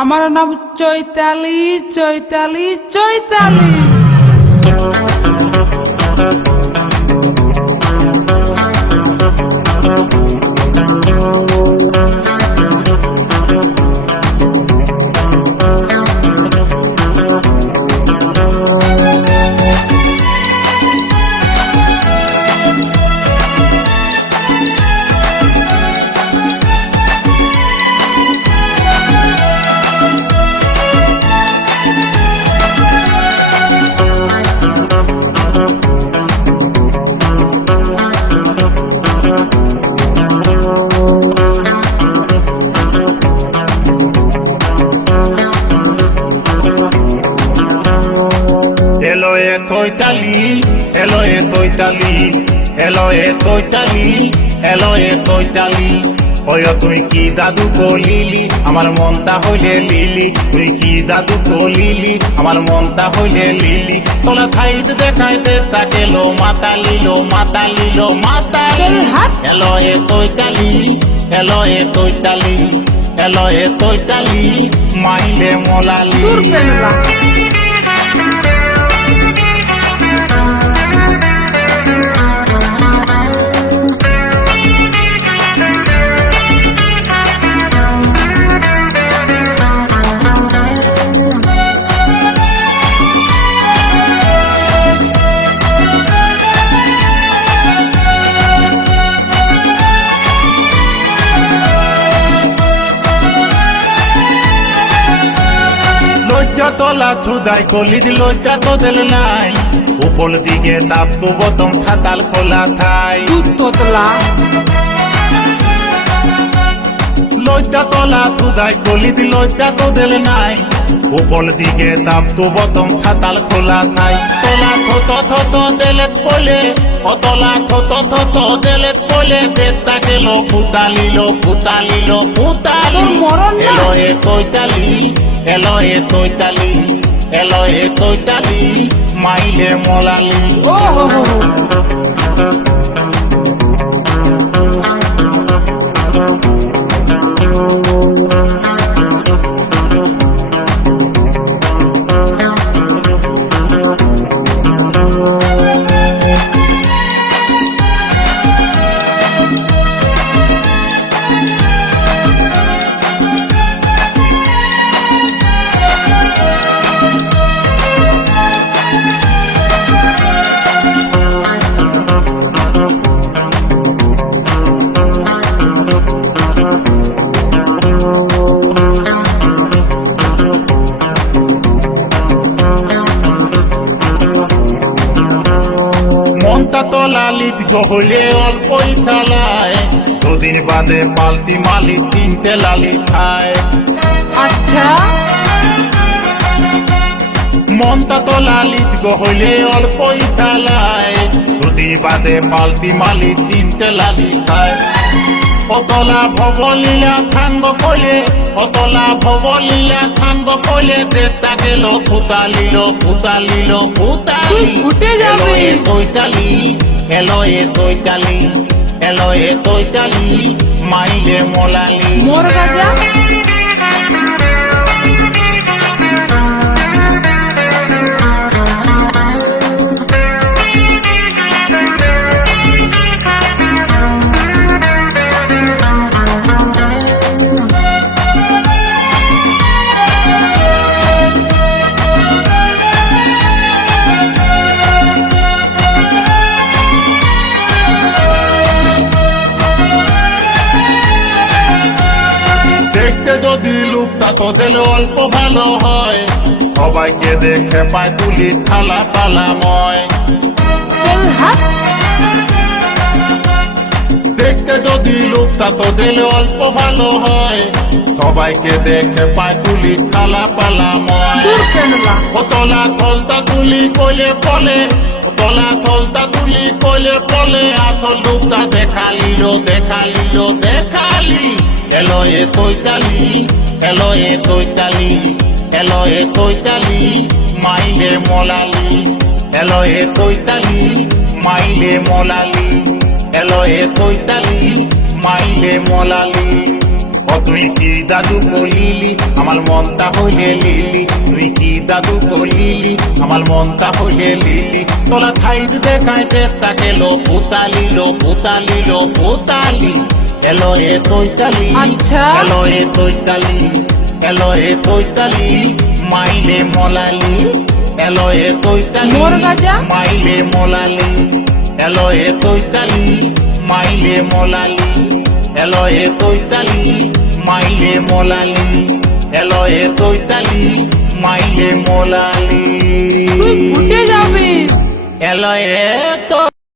আমার নাম Chaitali Chaitali Chaitali. Toitali, Eloe Toitali, Eloe Toitali, Eloe Toitali. ওই তুই কি জাদু কলিলি আমার মনটা হইলে লিলি, তুই কি জাদু কলিলি আমার মনটা হইলে লিলি। তোলা খাইতে দেখাইতে তাকেলো মাতালিলো মাতালিলো মাতালি। এলোয়ে তোইতালি, এলোয়ে তোইতালি, এলোয়ে তোইতালি, মাইলে মোলালি। তোলা ছুদাই কলির লজ্জা তো দিল নাই, উপর দিকে তাপ তো বতম খাতাল খোলা থাই। তোতলা লজ্জা তোলা ছুদাই কলির লজ্জা তো দিল নাই, উপর দিকে তাপ তো বতম খাতাল খোলা থাই। তোলা থত থত দেলেত কোলে, অতলা থত থত দেলেত কোলে, দেশটা গেল ফুতালিলো ফুতালিলো ফুতালি। এলোয়ে তোইতালি, এলোয়ে তোইতালি, এলোয়ে তোইতালি, মাইলে মোলালি। মনটা তলালিত গহলে অল্পই চালায়, দুদিন বাদে পাল্টি মালি তিনটে লালি খায়। আচ্ছা মনটা তলালিত গহলে অল্পই চালায়, দুদিন বাদে পাল্টি মালি তিনটে লালি খায়। অতলা ভবলীলা থাঙ্গ কলে, অতলা ভবলীলা থাঙ্গ কলে, দেশটা গেল ফুতালিলো ফুতালিলো ফুতালি। এলোয়ে তোইতালি, এলোয়ে তোইতালি, এলোয়ে তোইতালি, মাইলে মোলালি। মোর রাজা দেখতে যদি লুকটা তো দিলে অল্প ভালো হয়, সবাইকে দেখে পায় তুলি থালা পালাময়। দেখতে যদি লুকটা তো দিলে অল্প ভালো হয়, সবাইকে দেখে পায় তুলি থালা পালাময়। অতলা থলতা তুলি কইলে ফলে, অতলা থলতা তুলি কইলে ফলে, আসল লুকটা দেখালিলো দেখালিলো দেখালি। এলোয়ে তোইতালি, এলোয়ে তোইতালি, এলোয়ে তোইতালি, মাইলে মোলালি। এলোয়ে তোইতালি, মাইলে মোলালি, এলোয়ে তোইতালি, মাইলে মোলালি। ও তুই কি জাদু কলিলি আমার আমার মনটা হইলে লিলি তুই কি জাদু করলিলি আমার মনটা হইলে লিলি তোলা খাইতে দেখায় চেষ্টা গেল পুতালি এলো এ তৈতালি আচ্ছা। এলো এ তৈতালি মাইলে মলালি এলো এ তৈতালি মোর গাজা? মাইলে মলালি এলো এ তৈতালি মাইলে মলালি এলো এ তৈতালি মাইলে মলালি এলো এ তৈতালি মাইলে মলালি তুই ফুটে যাবি। এলো এ তো